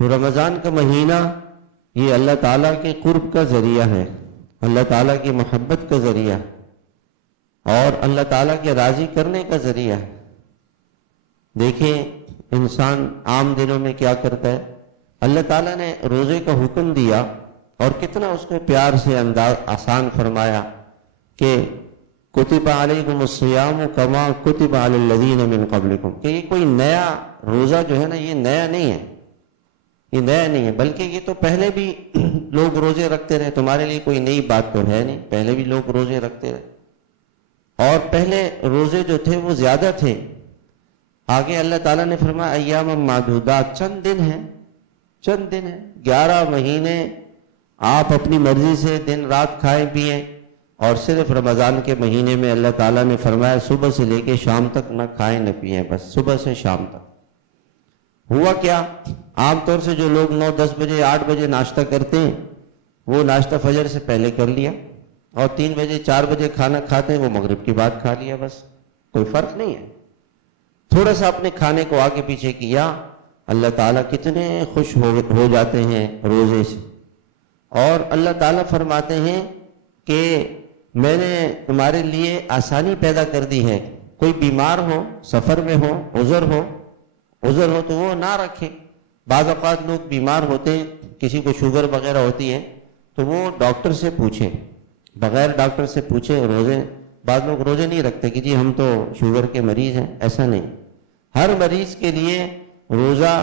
تو رمضان کا مہینہ یہ اللہ تعالیٰ کے قرب کا ذریعہ ہے، اللہ تعالیٰ کی محبت کا ذریعہ اور اللہ تعالیٰ کے راضی کرنے کا ذریعہ ہے۔ دیکھیں انسان عام دنوں میں کیا کرتا ہے، اللہ تعالیٰ نے روزے کا حکم دیا اور کتنا اس کو پیار سے آسان فرمایا کہ کتب علیکم الصیام کما کتب علی الذین من قبلکم، کہ یہ کوئی نیا روزہ جو ہے نا، یہ نیا نہیں ہے، یہ نیا نہیں ہے، بلکہ یہ تو پہلے بھی لوگ روزے رکھتے رہے، تمہارے لیے کوئی نئی بات تو ہے نہیں، پہلے بھی لوگ روزے رکھتے رہے اور پہلے روزے جو تھے وہ زیادہ تھے۔ آگے اللہ تعالیٰ نے فرمایا ایام معدودات، چند دن ہیں، چند دن ہیں، 11 مہینے آپ اپنی مرضی سے دن رات کھائیں پئیں، اور صرف رمضان کے مہینے میں اللہ تعالیٰ نے فرمایا صبح سے لے کے شام تک نہ کھائیں نہ پئیں، بس صبح سے شام تک۔ ہوا کیا، عام طور سے جو لوگ 9 10 بجے 8 بجے ناشتہ کرتے ہیں وہ ناشتہ فجر سے پہلے کر لیا، اور 3 بجے 4 بجے کھانا کھاتے ہیں وہ مغرب کی بعد کھا لیا، بس کوئی فرق نہیں ہے۔ تھوڑا سا اپنے کھانے کو آگے پیچھے کیا، اللہ تعالیٰ کتنے خوش ہو جاتے ہیں روزے سے، اور اللہ تعالیٰ فرماتے ہیں کہ میں نے تمہارے لیے آسانی پیدا کر دی ہے، کوئی بیمار ہو، سفر میں ہو، عذر ہو تو وہ نہ رکھے۔ بعض اوقات لوگ بیمار ہوتے ہیں، کسی کو شوگر وغیرہ ہوتی ہے تو وہ ڈاکٹر سے پوچھیں، بغیر ڈاکٹر سے پوچھے روزے، بعض لوگ روزے نہیں رکھتے کہ جی ہم تو شوگر کے مریض ہیں، ایسا نہیں، ہر مریض کے لیے روزہ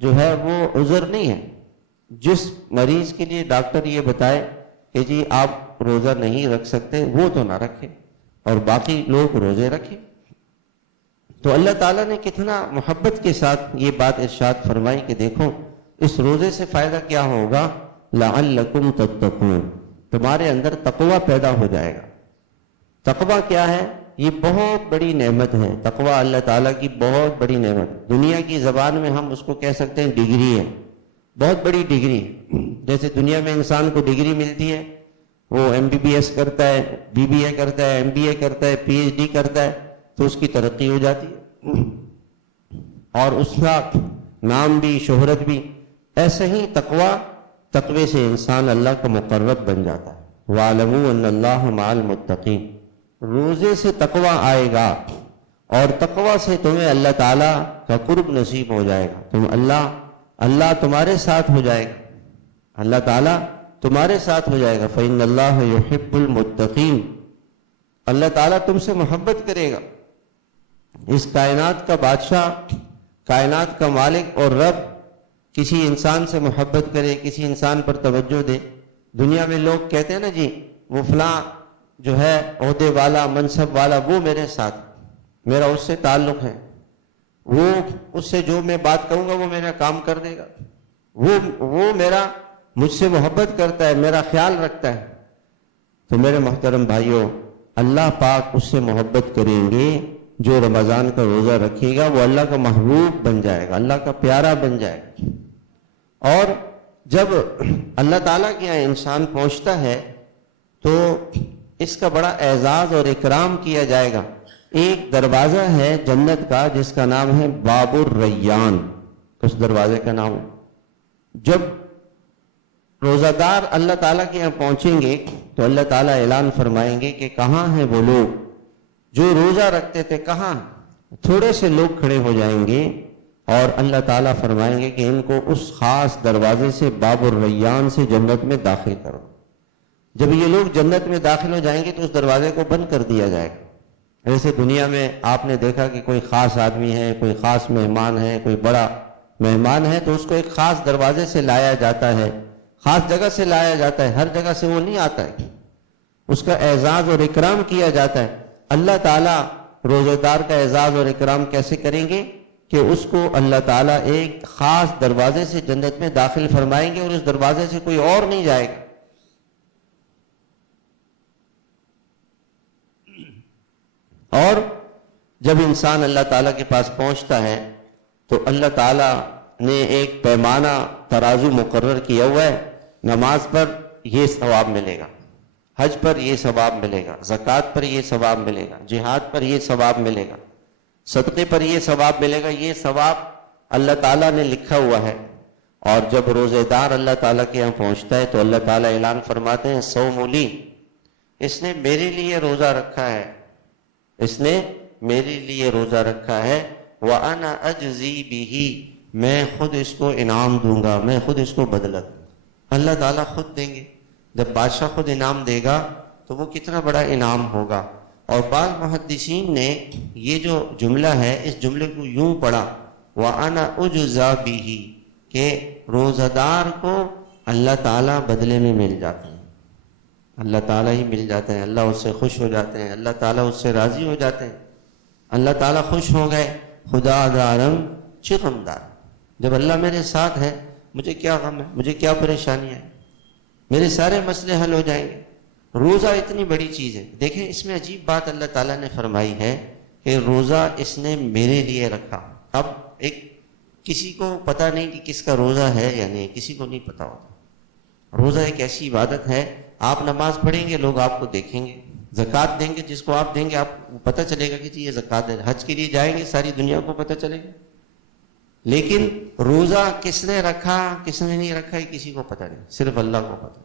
جو ہے وہ عذر نہیں ہے۔ جس مریض کے لیے ڈاکٹر یہ بتائے کہ جی آپ روزہ نہیں رکھ سکتے وہ تو نہ رکھے، اور باقی لوگ روزے رکھیں۔ تو اللہ تعالیٰ نے کتنا محبت کے ساتھ یہ بات ارشاد فرمائی کہ دیکھو اس روزے سے فائدہ کیا ہوگا، لعلکم تتقون، تمہارے اندر تقوی پیدا ہو جائے گا۔ تقوی کیا ہے، یہ بہت بڑی نعمت ہے، تقوی اللہ تعالیٰ کی بہت بڑی نعمت، دنیا کی زبان میں ہم اس کو کہہ سکتے ہیں ڈگری ہے، بہت بڑی ڈگری ہے۔ جیسے دنیا میں انسان کو ڈگری ملتی ہے، وہ MBBS کرتا ہے، BBA کرتا ہے، MBA کرتا ہے، PhD کرتا ہے تو اس کی ترقی ہو جاتی ہے اور اس کا نام بھی شہرت بھی۔ ایسے ہی تقوی سے انسان اللہ کا مقرب بن جاتا ہے۔ وَاعْلَمُوا أَنَّ اللَّهَ مَعَ الْمُتَّقِينَ، روزے سے تقوی آئے گا اور تقوی سے تمہیں اللہ تعالیٰ کا قرب نصیب ہو جائے گا، اللہ تمہارے ساتھ ہو جائے گا، اللہ تعالیٰ تمہارے ساتھ ہو جائے گا۔ فَإِنَّ اللَّهَ يُحِبُّ الْمُتَّقِينَ، اللہ تعالیٰ تم سے محبت کرے گا۔ اس کائنات کا بادشاہ، کائنات کا مالک اور رب کسی انسان سے محبت کرے، کسی انسان پر توجہ دے۔ دنیا میں لوگ کہتے ہیں نا جی وہ فلاں جو ہے عہدے والا، منصب والا، وہ میرے ساتھ، میرا اس سے تعلق ہے، وہ اس سے جو میں بات کہوں گا وہ میرا کام کر دے گا، وہ مجھ سے محبت کرتا ہے، میرا خیال رکھتا ہے۔ تو میرے محترم بھائیوں، اللہ پاک اس سے محبت کریں گے، جو رمضان کا روزہ رکھے گا وہ اللہ کا محبوب بن جائے گا، اللہ کا پیارا بن جائے گا۔ اور جب اللہ تعالیٰ کے یہاں انسان پہنچتا ہے تو اس کا بڑا اعزاز اور اکرام کیا جائے گا۔ ایک دروازہ ہے جنت کا جس کا نام ہے باب الریان، اس دروازے کا نام ہے۔ جب روزہ دار اللہ تعالیٰ کے یہاں پہنچیں گے تو اللہ تعالیٰ اعلان فرمائیں گے کہ کہاں ہیں وہ لوگ جو روزہ رکھتے تھے، کہاں؟ تھوڑے سے لوگ کھڑے ہو جائیں گے اور اللہ تعالیٰ فرمائیں گے کہ ان کو اس خاص دروازے سے باب الریان سے جنت میں داخل کرو۔ جب یہ لوگ جنت میں داخل ہو جائیں گے تو اس دروازے کو بند کر دیا جائے گا۔ جیسے دنیا میں آپ نے دیکھا کہ کوئی خاص آدمی ہے، کوئی خاص مہمان ہے، کوئی بڑا مہمان ہے تو اس کو ایک خاص دروازے سے لایا جاتا ہے، خاص جگہ سے لایا جاتا ہے، ہر جگہ سے وہ نہیں آتا ہے، اس کا اعزاز اور اکرام کیا جاتا ہے۔ اللہ تعالیٰ روزہ دار کا اعزاز اور اکرام کیسے کریں گے کہ اس کو اللہ تعالیٰ ایک خاص دروازے سے جنت میں داخل فرمائیں گے اور اس دروازے سے کوئی اور نہیں جائے گا۔ اور جب انسان اللہ تعالیٰ کے پاس پہنچتا ہے تو اللہ تعالیٰ نے ایک پیمانہ ترازو مقرر کیا ہوا ہے، نماز پر یہ ثواب ملے گا، حج پر یہ ثواب ملے گا، زکوٰۃ پر یہ ثواب ملے گا، جہاد پر یہ ثواب ملے گا، صدقے پر یہ ثواب ملے گا۔ یہ ثواب اللہ تعالیٰ نے لکھا ہوا ہے اور جب روزے دار اللہ تعالیٰ کے یہاں پہنچتا ہے تو اللہ تعالیٰ اعلان فرماتے ہیں صوم لی، اس نے میرے لیے روزہ رکھا ہے، اس نے میرے لیے روزہ رکھا ہے، وَأَنَا أَجْزِي بِهِ، میں خود اس کو انعام دوں گا، میں خود اس کو بدلہ دوں گا۔ اللہ تعالیٰ خود دیں گے۔ جب بادشاہ خود انعام دے گا تو وہ کتنا بڑا انعام ہوگا۔ اور بعض محدثین نے یہ جو جملہ ہے اس جملے کو یوں پڑھا وَأَنَا أُجْزَى بِهِ، کہ روزہ دار کو اللہ تعالیٰ بدلے میں مل جاتے ہیں، اللہ تعالیٰ ہی مل جاتے ہیں، اللہ اس سے خوش ہو جاتے ہیں، اللہ تعالیٰ اس سے راضی ہو جاتے ہیں۔ اللہ تعالیٰ خوش ہو گئے، خدا دارم چی غم دار، جب اللہ میرے ساتھ ہے مجھے کیا غم ہے، مجھے کیا پریشانی ہے، میرے سارے مسئلے حل ہو جائیں گے۔ روزہ اتنی بڑی چیز ہے۔ دیکھیں اس میں عجیب بات اللہ تعالیٰ نے فرمائی ہے کہ روزہ اس نے میرے لیے رکھا۔ اب ایک کسی کو پتہ نہیں کہ کس کا روزہ ہے یا نہیں، کسی کو نہیں پتہ ہوتا۔ روزہ ایک ایسی عبادت ہے، آپ نماز پڑھیں گے لوگ آپ کو دیکھیں گے، زکوٰۃ دیں گے جس کو آپ دیں گے آپ کو پتہ چلے گا کہ جی یہ زکوٰۃ ہے، حج کے لیے جائیں گے ساری دنیا کو پتہ چلے گا۔ لیکن روزہ کس نے رکھا کس نے نہیں رکھا یہ کسی کو پتہ نہیں، صرف اللہ کو پتہ،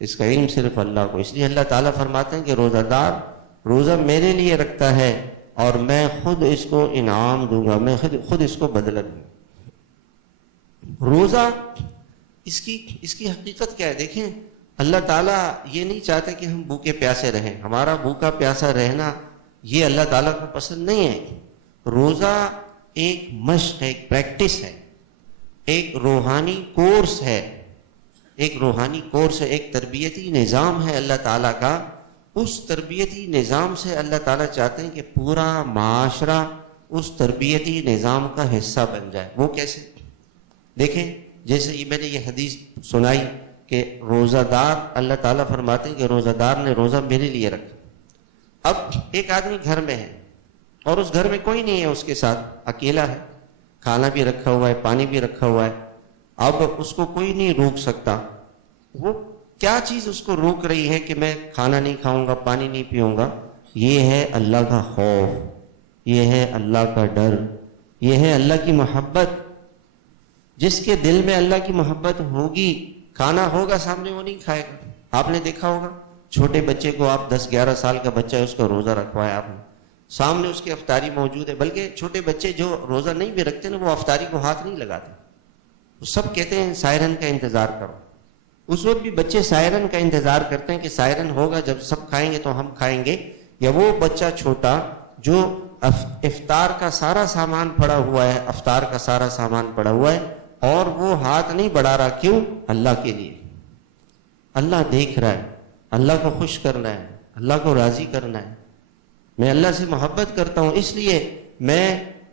اس کا علم صرف اللہ کو۔ اس لیے اللہ تعالیٰ فرماتے ہیں کہ روزہ دار روزہ میرے لیے رکھتا ہے اور میں خود اس کو انعام دوں گا، میں خود اس کو بدلہ دوں گا۔ روزہ اس کی حقیقت کیا ہے؟ دیکھیں اللہ تعالیٰ یہ نہیں چاہتے کہ ہم بھوکے پیاسے رہیں، ہمارا بھوکا پیاسا رہنا یہ اللہ تعالیٰ کو پسند نہیں ہے۔ روزہ ایک مشق ہے، ایک پریکٹس ہے، ایک روحانی کورس ہے، ایک روحانی کورس ہے، ایک تربیتی نظام ہے اللہ تعالیٰ کا۔ اس تربیتی نظام سے اللہ تعالیٰ چاہتے ہیں کہ پورا معاشرہ اس تربیتی نظام کا حصہ بن جائے۔ وہ کیسے؟ دیکھیں جیسے یہ میں نے یہ حدیث سنائی کہ روزہ دار اللہ تعالیٰ فرماتے ہیں کہ روزہ دار نے روزہ میرے لیے رکھا۔ اب ایک آدمی گھر میں ہے اور اس گھر میں کوئی نہیں ہے اس کے ساتھ، اکیلا ہے، کھانا بھی رکھا ہوا ہے، پانی بھی رکھا ہوا ہے، اب اس کو کوئی نہیں روک سکتا۔ وہ کیا چیز اس کو روک رہی ہے کہ میں کھانا نہیں کھاؤں گا، پانی نہیں پیوں گا؟ یہ ہے اللہ کا خوف، یہ ہے اللہ کا ڈر، یہ ہے اللہ کی محبت۔ جس کے دل میں اللہ کی محبت ہوگی، کھانا ہوگا سامنے وہ نہیں کھائے گا۔ آپ نے دیکھا ہوگا چھوٹے بچے کو، آپ 10-11 سال کا بچہ ہے اس کو روزہ رکھوایا آپ نے، سامنے اس کی افطاری موجود ہے، بلکہ چھوٹے بچے جو روزہ نہیں بھی رکھتے نا وہ افطاری کو ہاتھ نہیں لگاتے، وہ سب کہتے ہیں سائرن کا انتظار کرو۔ اس وقت بھی بچے سائرن کا انتظار کرتے ہیں کہ سائرن ہوگا جب سب کھائیں گے تو ہم کھائیں گے۔ یا وہ بچہ چھوٹا جو افطار کا سارا سامان پڑا ہوا ہے، افطار کا سارا سامان پڑا ہوا ہے اور وہ ہاتھ نہیں بڑھا رہا، کیوں؟ اللہ کے لیے۔ اللہ دیکھ رہا ہے، اللہ کو خوش کرنا ہے، اللہ کو راضی کرنا ہے، میں اللہ سے محبت کرتا ہوں اس لیے میں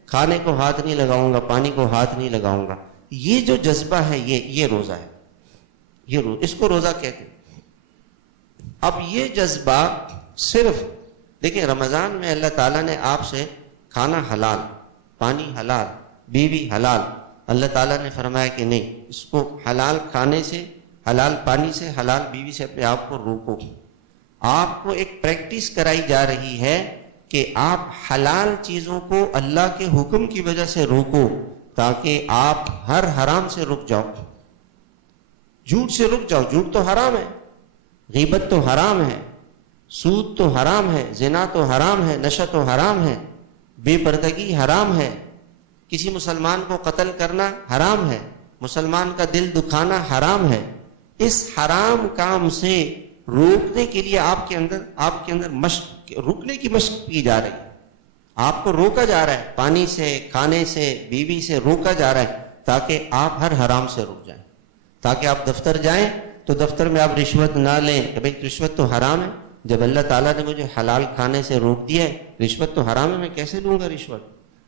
کھانے کو ہاتھ نہیں لگاؤں گا، پانی کو ہاتھ نہیں لگاؤں گا۔ یہ جو جذبہ ہے یہ روزہ ہے، اس کو روزہ کہتے ہیں۔ اب یہ جذبہ صرف دیکھیں رمضان میں اللہ تعالیٰ نے آپ سے کھانا حلال، پانی حلال، بیوی حلال، اللہ تعالیٰ نے فرمایا کہ نہیں، اس کو حلال کھانے سے، حلال پانی سے، حلال بیوی سے اپنے آپ کو روکو۔ آپ کو ایک پریکٹس کرائی جا رہی ہے کہ آپ حلال چیزوں کو اللہ کے حکم کی وجہ سے روکو تاکہ آپ ہر حرام سے رک جاؤ، جھوٹ سے رک جاؤ۔ جھوٹ تو حرام ہے، غیبت تو حرام ہے، سود تو حرام ہے، زنا تو حرام ہے، نشہ تو حرام ہے، بے پردگی حرام ہے، کسی مسلمان کو قتل کرنا حرام ہے، مسلمان کا دل دکھانا حرام ہے۔ اس حرام کام سے روکنے کے لیے آپ کے اندر مشق، رکنے کی مشق کی جا رہی ہے، آپ کو روکا جا رہا ہے، پانی سے، کھانے سے، بیوی سے روکا جا رہا ہے تاکہ آپ ہر حرام سے رک جائیں، تاکہ آپ دفتر جائیں تو دفتر میں آپ رشوت نہ لیں کہ بھئی رشوت تو حرام ہے، جب اللہ تعالیٰ نے مجھے حلال کھانے سے روک دیا ہے، رشوت تو حرام ہے، میں کیسے لوں گا رشوت؟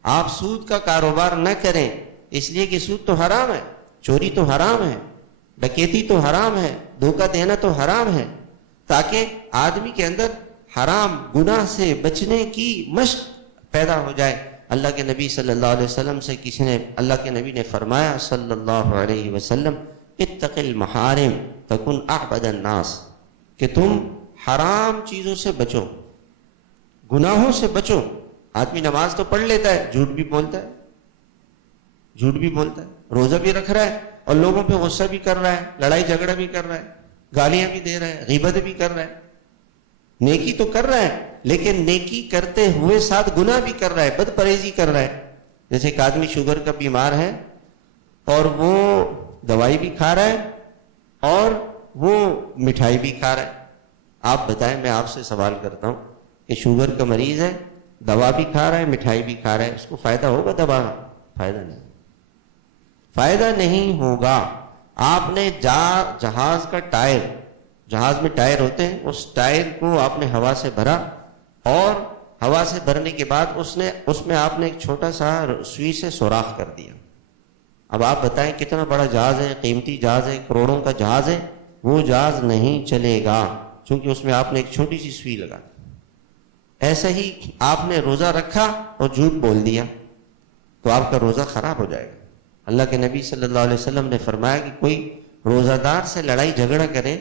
آپ سود کا کاروبار نہ کریں اس لیے کہ سود تو حرام ہے، چوری تو حرام ہے، ڈکیتی تو حرام ہے، دھوکہ دینا تو حرام ہے، تاکہ آدمی کے اندر حرام گناہ سے بچنے کی مشق پیدا ہو جائے۔ اللہ کے نبی صلی اللہ علیہ وسلم سے اللہ کے نبی نے فرمایا صلی اللہ علیہ وسلم، اتق المحارم تکن اعبد الناس، کہ تم حرام چیزوں سے بچو، گناہوں سے بچو۔ آدمی نماز تو پڑھ لیتا ہے، جھوٹ بھی بولتا ہے، جھوٹ بھی بولتا ہے, روزہ بھی رکھ رہا ہے اور لوگوں پہ غصہ بھی کر رہا ہے, لڑائی جھگڑا بھی کر رہا ہے, گالیاں بھی دے رہا ہے, غیبت بھی کر رہا ہے. نیکی تو کر رہا ہے لیکن نیکی کرتے ہوئے ساتھ گناہ بھی کر رہا ہے, بد پرہیزی کر رہا ہے. جیسے ایک آدمی شوگر کا بیمار ہے اور وہ دوائی بھی کھا رہا ہے اور وہ مٹھائی بھی کھا رہا ہے. آپ بتائیں, میں آپ سے سوال کرتا ہوں کہ شوگر کا مریض ہے, دوا بھی کھا رہا ہے, مٹھائی بھی کھا رہا ہے, اس کو فائدہ ہوگا دوا کا؟ فائدہ نہیں, فائدہ نہیں ہوگا. آپ نے جہاز کا ٹائر, جہاز میں ٹائر ہوتے ہیں, اس ٹائر کو آپ نے ہوا سے بھرا اور ہوا سے بھرنے کے بعد اس میں آپ نے ایک چھوٹا سا سوئی سے سوراخ کر دیا. اب آپ بتائیں کتنا بڑا جہاز ہے, قیمتی جہاز ہے, کروڑوں کا جہاز ہے, وہ جہاز نہیں چلے گا چونکہ اس میں آپ نے ایک چھوٹی سی سوئی لگا. ایسا ہی آپ نے روزہ رکھا اور جھوٹ بول دیا تو آپ کا روزہ خراب ہو جائے گا. اللہ کے نبی صلی اللہ علیہ وسلم نے فرمایا کہ کوئی روزہ دار سے لڑائی جھگڑا کرے,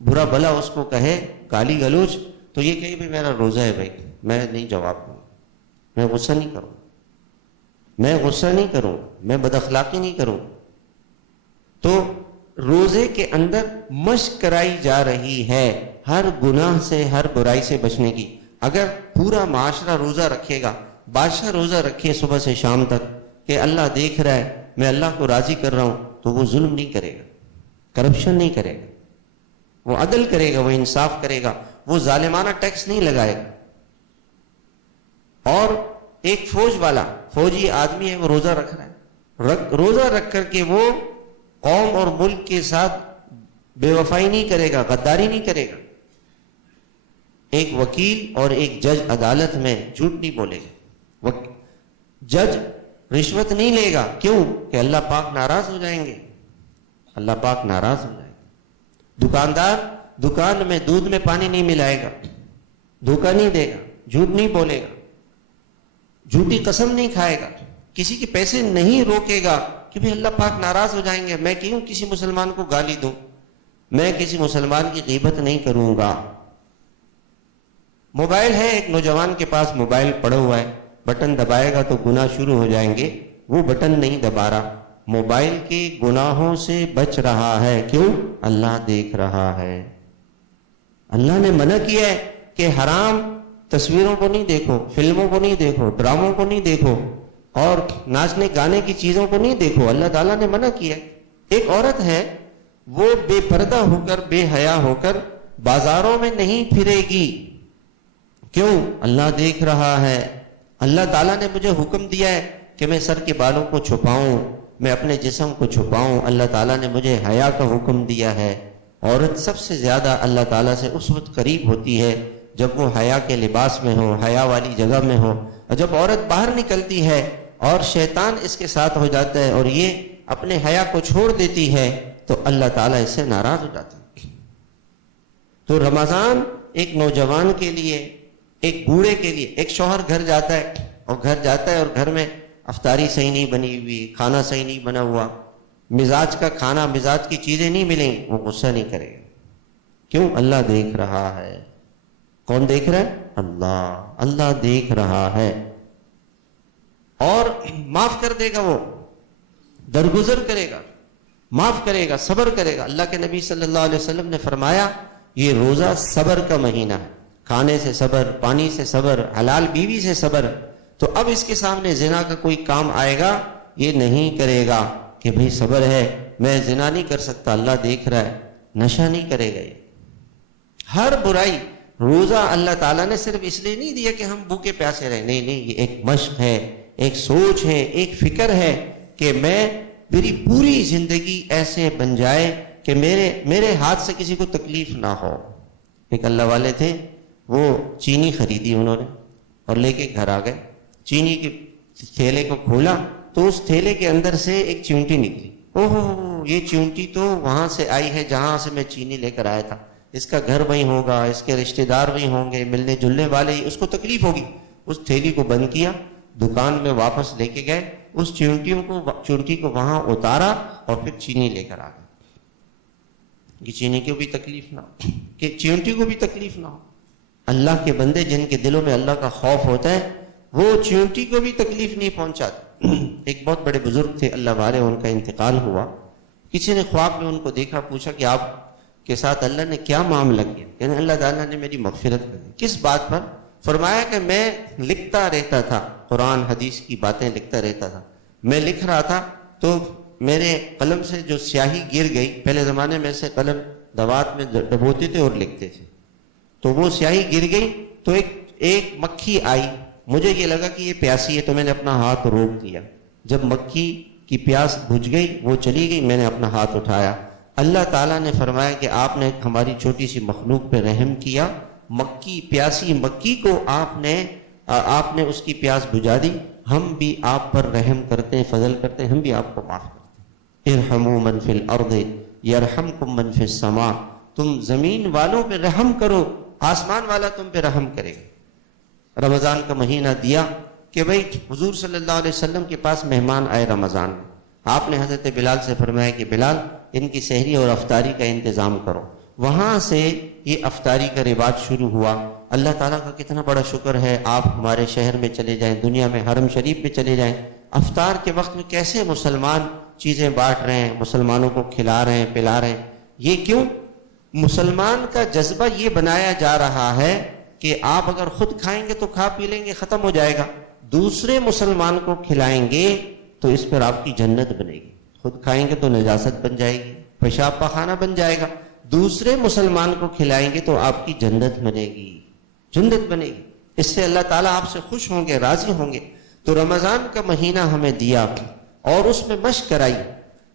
برا بھلا اس کو کہے, گالی گلوچ, تو یہ کہے بھائی میرا روزہ ہے, بھائی میں نہیں جواب دوں, میں غصہ نہیں کروں, میں غصہ نہیں کروں, میں بد اخلاقی نہیں کروں. تو روزے کے اندر مشق کرائی جا رہی ہے ہر گناہ سے, ہر برائی سے بچنے کی. اگر پورا معاشرہ روزہ رکھے گا, بادشاہ روزہ رکھے صبح سے شام تک کہ اللہ دیکھ رہا ہے, میں اللہ کو راضی کر رہا ہوں, تو وہ ظلم نہیں کرے گا, کرپشن نہیں کرے گا, وہ عدل کرے گا, وہ انصاف کرے گا, وہ ظالمانہ ٹیکس نہیں لگائے گا. اور ایک فوج والا, فوجی آدمی ہے, وہ روزہ رکھ رہا ہے, روزہ رکھ کر کے وہ قوم اور ملک کے ساتھ بے وفائی نہیں کرے گا, غداری نہیں کرے گا. ایک وکیل اور ایک جج عدالت میں جھوٹ نہیں بولے گا, جج رشوت نہیں لے گا, کیوں کہ اللہ پاک ناراض ہو جائیں گے, اللہ پاک ناراض ہو جائیں گے. دکاندار دکان میں دودھ میں پانی نہیں ملائے گا, دھوکہ نہیں دے گا, جھوٹ نہیں بولے گا, جھوٹی قسم نہیں کھائے گا, کسی کے پیسے نہیں روکے گا کہ بھی اللہ پاک ناراض ہو جائیں گے, میں کیوں کسی مسلمان کو گالی دوں, میں کسی مسلمان کی غیبت نہیں کروں گا. موبائل ہے, ایک نوجوان کے پاس موبائل پڑا ہوا ہے, بٹن دبائے گا تو گناہ شروع ہو جائیں گے, وہ بٹن نہیں دبا رہا, موبائل کے گناہوں سے بچ رہا ہے, کیوں؟ اللہ دیکھ رہا ہے. اللہ نے منع کیا ہے کہ حرام تصویروں کو نہیں دیکھو, فلموں کو نہیں دیکھو, ڈراموں کو نہیں دیکھو, اور ناچنے گانے کی چیزوں کو نہیں دیکھو. اللہ تعالیٰ نے منع کیا. ایک عورت ہے, وہ بے پردہ ہو کر, بے حیا ہو کر بازاروں میں نہیں پھرے گی, کیوں؟ اللہ دیکھ رہا ہے. اللہ تعالیٰ نے مجھے حکم دیا ہے کہ میں سر کے بالوں کو چھپاؤں, میں اپنے جسم کو چھپاؤں. اللہ تعالیٰ نے مجھے حیا کا حکم دیا ہے. عورت سب سے زیادہ اللہ تعالیٰ سے اس وقت قریب ہوتی ہے جب وہ حیا کے لباس میں ہو, حیا والی جگہ میں ہو. اور جب عورت باہر نکلتی ہے اور شیطان اس کے ساتھ ہو جاتا ہے اور یہ اپنے حیا کو چھوڑ دیتی ہے, تو اللہ تعالیٰ اس سے ناراض ہو جاتا ہے. تو رمضان ایک نوجوان کے لیے, ایک بوڑھے کے لیے, ایک شوہر گھر جاتا ہے اور گھر میں افطاری صحیح نہیں بنی ہوئی, کھانا صحیح نہیں بنا ہوا, مزاج کا کھانا, مزاج کی چیزیں نہیں ملیں, وہ غصہ نہیں کرے گا, کیوں؟ اللہ دیکھ رہا ہے. کون دیکھ رہا ہے؟ اللہ. اللہ دیکھ رہا ہے اور معاف کر دے گا, وہ درگزر کرے گا, معاف کرے گا, صبر کرے گا. اللہ کے نبی صلی اللہ علیہ وسلم نے فرمایا یہ روزہ صبر کا مہینہ ہے, کھانے سے صبر, پانی سے صبر, حلال بیوی سے صبر. تو اب اس کے سامنے زنا کا کوئی کام آئے گا, یہ نہیں کرے گا کہ بھئی صبر ہے, میں زنا نہیں کر سکتا, اللہ دیکھ رہا ہے. نشہ نہیں کرے گا. یہ ہر برائی, روزہ اللہ تعالیٰ نے صرف اس لیے نہیں دیا کہ ہم بھوکے پیاسے رہیں, نہیں, یہ ایک مشق ہے, ایک سوچ ہے, ایک فکر ہے کہ میری پوری زندگی ایسے بن جائے کہ میرے ہاتھ سے کسی کو تکلیف نہ ہو. ایک اللہ والے تھے, وہ چینی خریدی انہوں نے اور لے کے گھر آ گئے. چینی کے تھیلے کو کھولا تو اس تھیلے کے اندر سے ایک چیونٹی نکلی. اوہ, یہ چیونٹی تو وہاں سے آئی ہے جہاں سے میں چینی لے کر آیا تھا, اس کا گھر وہیں ہوگا, اس کے رشتہ دار وہیں ہوں گے, ملنے جلنے والے, اس کو تکلیف ہوگی. اس تھیلی کو بند کیا, دکان میں واپس لے کے گئے, اس چیونٹی کو وہاں اتارا اور پھر چینی لے کر آ گئے کہ چینی کو بھی تکلیف نہ ہو, کہ چیونٹی کو بھی تکلیف نہ ہو. اللہ کے بندے جن کے دلوں میں اللہ کا خوف ہوتا ہے, وہ چیونٹی کو بھی تکلیف نہیں پہنچاتے. ایک بہت بڑے بزرگ تھے اللہ والے، ان کا انتقال ہوا. کسی نے خواب میں ان کو دیکھا، پوچھا کہ آپ کے ساتھ اللہ نے کیا معاملہ کیا؟ یعنی اللہ تعالیٰ نے میری مغفرت کر دی. کس بات پر؟ فرمایا کہ میں لکھتا رہتا تھا، قرآن حدیث کی باتیں لکھتا رہتا تھا. میں لکھ رہا تھا تو میرے قلم سے جو سیاہی گر گئی، پہلے زمانے میں سے قلم دوات میں ڈبوتے تھے اور لکھتے تھے، تو وہ سیاہی گر گئی تو ایک مکھی آئی. مجھے یہ لگا کہ یہ پیاسی ہے تو میں نے اپنا ہاتھ روک دیا. جب مکھی کی پیاس بجھ گئی، وہ چلی گئی، میں نے اپنا ہاتھ اٹھایا. اللہ تعالیٰ نے فرمایا کہ آپ نے ہماری چھوٹی سی مخلوق پہ رحم کیا، مکی پیاسی مکی کو آپ نے اس کی پیاس بجھا دی. ہم بھی آپ پر رحم کرتے ہیں، فضل کرتے ہیں، ہم بھی آپ کو معاف کرتے ہیں. ارحموا من فی الارض یرحمکم من فی السماء. تم زمین والوں پہ رحم کرو، آسمان والا تم پہ رحم کرے گا. رمضان کا مہینہ دیا کہ بھئی حضور صلی اللہ علیہ وسلم کے پاس مہمان آئے رمضان میں. آپ نے حضرت بلال سے فرمایا کہ بلال ان کی سحری اور افطاری کا انتظام کرو. وہاں سے یہ افطاری کا رواج شروع ہوا. اللہ تعالیٰ کا کتنا بڑا شکر ہے، آپ ہمارے شہر میں چلے جائیں، دنیا میں حرم شریف میں چلے جائیں، افطار کے وقت میں کیسے مسلمان چیزیں بانٹ رہے ہیں، مسلمانوں کو کھلا رہے ہیں، پلا رہے ہیں. یہ کیوں؟ مسلمان کا جذبہ یہ بنایا جا رہا ہے کہ آپ اگر خود کھائیں گے تو کھا پی لیں گے، ختم ہو جائے گا. دوسرے مسلمان کو کھلائیں گے تو اس پر آپ کی جنت بنے گی. خود کھائیں گے تو نجاست بن جائے گی، پیشاب پاخانہ بن جائے گا. دوسرے مسلمان کو کھلائیں گے تو آپ کی جنت بنے گی، جنت بنے گی. اس سے اللہ تعالیٰ آپ سے خوش ہوں گے، راضی ہوں گے. تو رمضان کا مہینہ ہمیں دیا اور اس میں مشق کرائی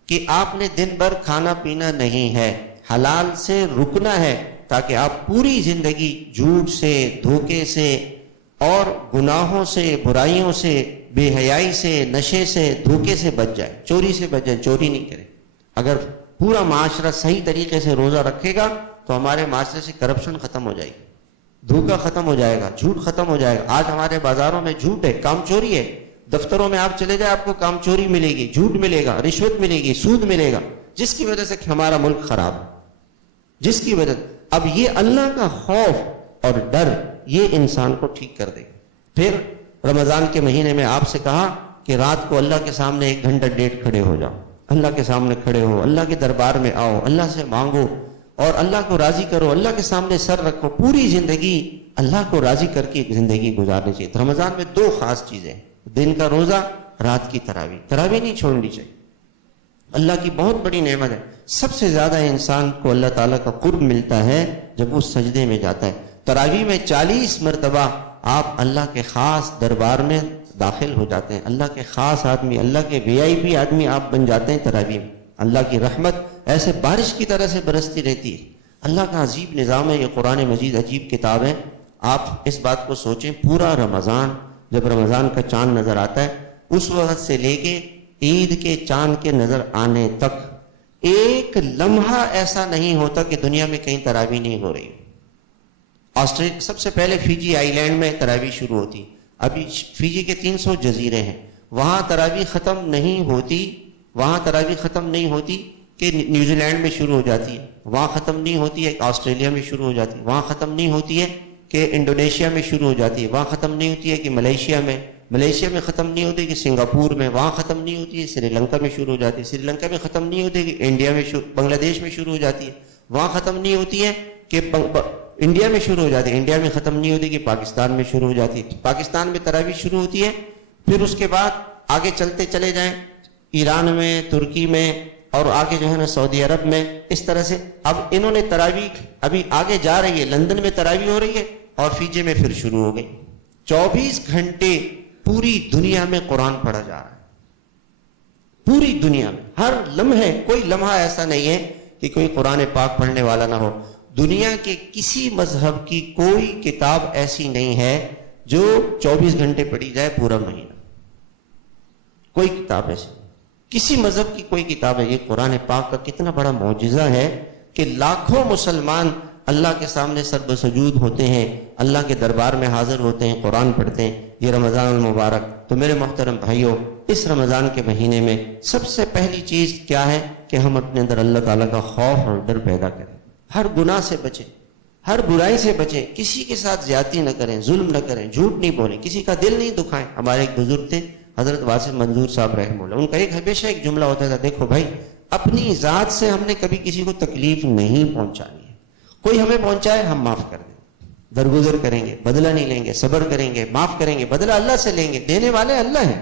کہ آپ نے دن بھر کھانا پینا نہیں ہے، حلال سے رکنا ہے، تاکہ آپ پوری زندگی جھوٹ سے، دھوکے سے اور گناہوں سے، برائیوں سے، بے حیائی سے، نشے سے، دھوکے سے بچ جائے. چوری سے بچ جائے، چوری نہیں کرے. اگر پورا معاشرہ صحیح طریقے سے روزہ رکھے گا تو ہمارے معاشرے سے کرپشن ختم ہو جائے گی، دھوکہ ختم ہو جائے گا، جھوٹ ختم ہو جائے گا. آج ہمارے بازاروں میں جھوٹ ہے، کام چوری ہے. دفتروں میں آپ چلے جائیں، آپ کو کام چوری ملے گی، جھوٹ ملے گا، رشوت ملے گی، سود ملے گا، جس کی وجہ سے ہمارا ملک خراب ہے. جس کی وجہ اب یہ اللہ کا خوف اور ڈر یہ انسان کو ٹھیک کر دے گا. پھر رمضان کے مہینے میں آپ سے کہا کہ رات کو اللہ کے سامنے 1 گھنٹہ 1.5 کھڑے ہو جاؤ، اللہ کے سامنے کھڑے ہو، اللہ کے دربار میں آؤ، اللہ سے مانگو اور اللہ کو راضی کرو. اللہ کے سامنے سر رکھو، پوری زندگی اللہ کو راضی کر کے زندگی گزارنی چاہیے. تو رمضان میں 2 خاص چیزیں، دن کا روزہ، رات کی تراویح. تراویح نہیں چھوڑنی چاہیے، اللہ کی بہت بڑی نعمت ہے. سب سے زیادہ انسان کو اللہ تعالیٰ کا قرب ملتا ہے جب وہ سجدے میں جاتا ہے. تراویح میں 40 مرتبہ آپ اللہ کے خاص دربار میں داخل ہو جاتے ہیں. اللہ کے خاص آدمی، اللہ کے VIP آدمی آپ بن جاتے ہیں تراویح میں. اللہ کی رحمت ایسے بارش کی طرح سے برستی رہتی ہے. اللہ کا عجیب نظام ہے. یہ قرآن مجید عجیب کتاب ہے. آپ اس بات کو سوچیں، پورا رمضان، جب رمضان کا چاند نظر آتا ہے اس وقت سے لے کے عید کے چاند کے نظر آنے تک ایک لمحہ ایسا نہیں ہوتا کہ دنیا میں کہیں تراویح نہیں ہو رہی. آسٹریلیا سب سے پہلے فیجی آئی لینڈ میں تراویح شروع ہوتی. ابھی فیجی کے 300 جزیرے ہیں، وہاں تراویح ختم نہیں ہوتی. وہاں تراویح ختم نہیں ہوتی کہ نیوزی لینڈ میں شروع ہو جاتی ہے، وہاں ختم نہیں ہوتی ہے کہ آسٹریلیا میں شروع ہو جاتی ہے، وہاں ختم نہیں ہوتی ہے کہ انڈونیشیا میں شروع ہو جاتی ہے، وہاں ختم نہیں ہوتی ہے کہ ملیشیا میں ختم نہیں ہوتی کہ سنگاپور میں، وہاں ختم نہیں ہوتی ہے سری لنکا میں شروع ہو جاتی ہے، سری لنکا میں ختم نہیں ہوتی کہ انڈیا میں بنگلہ دیش میں شروع ہو جاتی ہے، وہاں ختم نہیں ہوتی ہے کہ انڈیا میں شروع ہو جاتی ہے، انڈیا میں ختم نہیں ہوتی کہ پاکستان میں شروع ہو جاتی ہے، پاکستان میں تراویح شروع ہوتی ہے. پھر اس کے بعد آگے چلتے چلے جائیں، ایران میں، ترکی میں اور آگے جو ہے نا سعودی عرب میں. اس طرح سے اب انہوں نے تراویح ابھی آگے جا رہی ہے. لندن میں تراویح ہو رہی ہے اور فیجی میں پھر شروع ہو گئی. 24 گھنٹے پوری دنیا میں قرآن پڑھا جا رہا ہے. پوری دنیا میں ہر لمحے، کوئی لمحہ ایسا نہیں ہے کہ کوئی قرآن پاک پڑھنے والا نہ ہو. دنیا کے کسی مذہب کی کوئی کتاب ایسی نہیں ہے جو 24 گھنٹے پڑھی جائے پورا مہینہ. کوئی کتاب ایسی، کسی مذہب کی کوئی کتاب ہے. یہ قرآن پاک کا کتنا بڑا معجزہ ہے کہ لاکھوں مسلمان اللہ کے سامنے سر بسجود ہوتے ہیں، اللہ کے دربار میں حاضر ہوتے ہیں، قرآن پڑھتے ہیں. یہ رمضان المبارک. تو میرے محترم بھائیوں، اس رمضان کے مہینے میں سب سے پہلی چیز کیا ہے کہ ہم اپنے اندر اللہ تعالیٰ کا خوف اور ڈر پیدا کریں. ہر گناہ سے بچیں، ہر برائی سے بچیں، کسی کے ساتھ زیادتی نہ کریں، ظلم نہ کریں، جھوٹ نہیں بولیں، کسی کا دل نہیں دکھائیں. ہمارے ایک بزرگ تھے، حضرت واسف منظور صاحب رحمہ اللہ، ان کا ایک ہمیشہ ایک جملہ ہوتا تھا، دیکھو بھائی اپنی ذات سے ہم نے کبھی کسی کو تکلیف نہیں پہنچانی ہے، کوئی ہمیں پہنچائے ہم معاف کر دیں، درگزر کریں گے، بدلہ نہیں لیں گے، صبر کریں گے، معاف کریں گے، بدلہ اللہ سے لیں گے، دینے والے اللہ ہیں،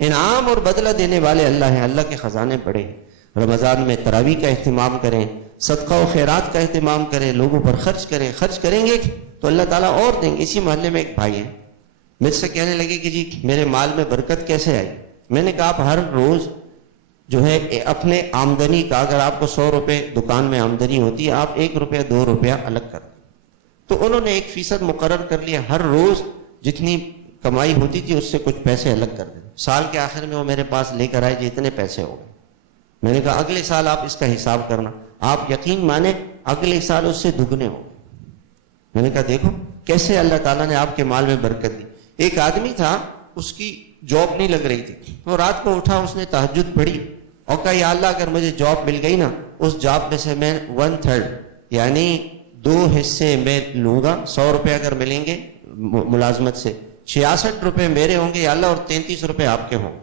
انعام اور بدلہ دینے والے اللہ ہیں، اللہ کے خزانے بڑے ہیں۔ رمضان میں تراویح کا اہتمام کریں، صدقہ و خیرات کا اہتمام کریں، لوگوں پر خرچ کریں گے تو اللہ تعالیٰ اور دیں گے۔ اسی محلے میں ایک بھائی ہے، مجھ سے کہنے لگے کہ جی میرے مال میں برکت کیسے آئی؟ میں نے کہا آپ ہر روز جو ہے اپنے آمدنی کا، اگر آپ کو 100 روپے دکان میں آمدنی ہوتی ہے، آپ 1 روپیہ 2 روپیہ الگ کر دیں۔ تو انہوں نے 1% مقرر کر لیا، ہر روز جتنی کمائی ہوتی تھی اس سے کچھ پیسے الگ کر دیں۔ سال کے آخر میں وہ میرے پاس لے کر آئے جی اتنے پیسے ہو گئے۔ میں نے کہا اگلے سال آپ اس کا حساب کرنا، آپ یقین مانیں اگلے سال اس سے دگنے ہو گئے۔ میں نے کہا دیکھو کیسے اللہ تعالیٰ نے آپ کے مال میں برکت دی۔ ایک آدمی تھا، اس کی جاب نہیں لگ رہی تھی، تو رات کو اٹھا، اس نے تہجد پڑھی اور کہا یا اللہ اگر مجھے جاب مل گئی نا، اس جاب میں سے میں 1/3 یعنی 2 حصے میں لوں گا۔ 100 روپے اگر ملیں گے ملازمت سے، 66 روپے میرے ہوں گے یا اللہ، اور 33 روپے آپ کے ہوں۔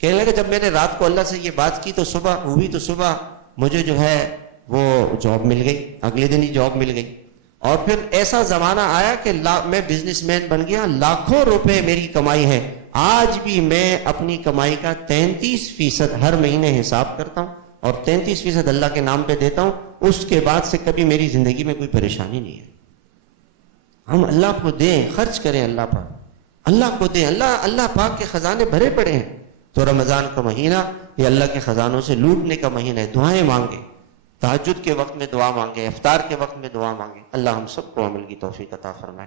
کہنے لگا جب میں نے رات کو اللہ سے یہ بات کی تو صبح ہوئی، تو صبح مجھے جو ہے وہ جاب مل گئی، اگلے دن ہی جاب مل گئی۔ اور پھر ایسا زمانہ آیا کہ میں بزنس مین بن گیا، لاکھوں روپے میری کمائی ہے۔ آج بھی میں اپنی کمائی کا 33% ہر مہینے حساب کرتا ہوں اور 33% اللہ کے نام پہ دیتا ہوں۔ اس کے بعد سے کبھی میری زندگی میں کوئی پریشانی نہیں ہے۔ ہم اللہ کو دیں، خرچ کریں اللہ پر، اللہ کو دیں، اللہ پاک کے خزانے بھرے پڑے ہیں۔ تو رمضان کا مہینہ یہ اللہ کے خزانوں سے لوٹنے کا مہینہ ہے۔ دعائیں مانگیں، تہجد کے وقت میں دعا مانگیں، افطار کے وقت میں دعا مانگیں۔ اللہ ہم سب کو عمل کی توفیق عطا فرمائے۔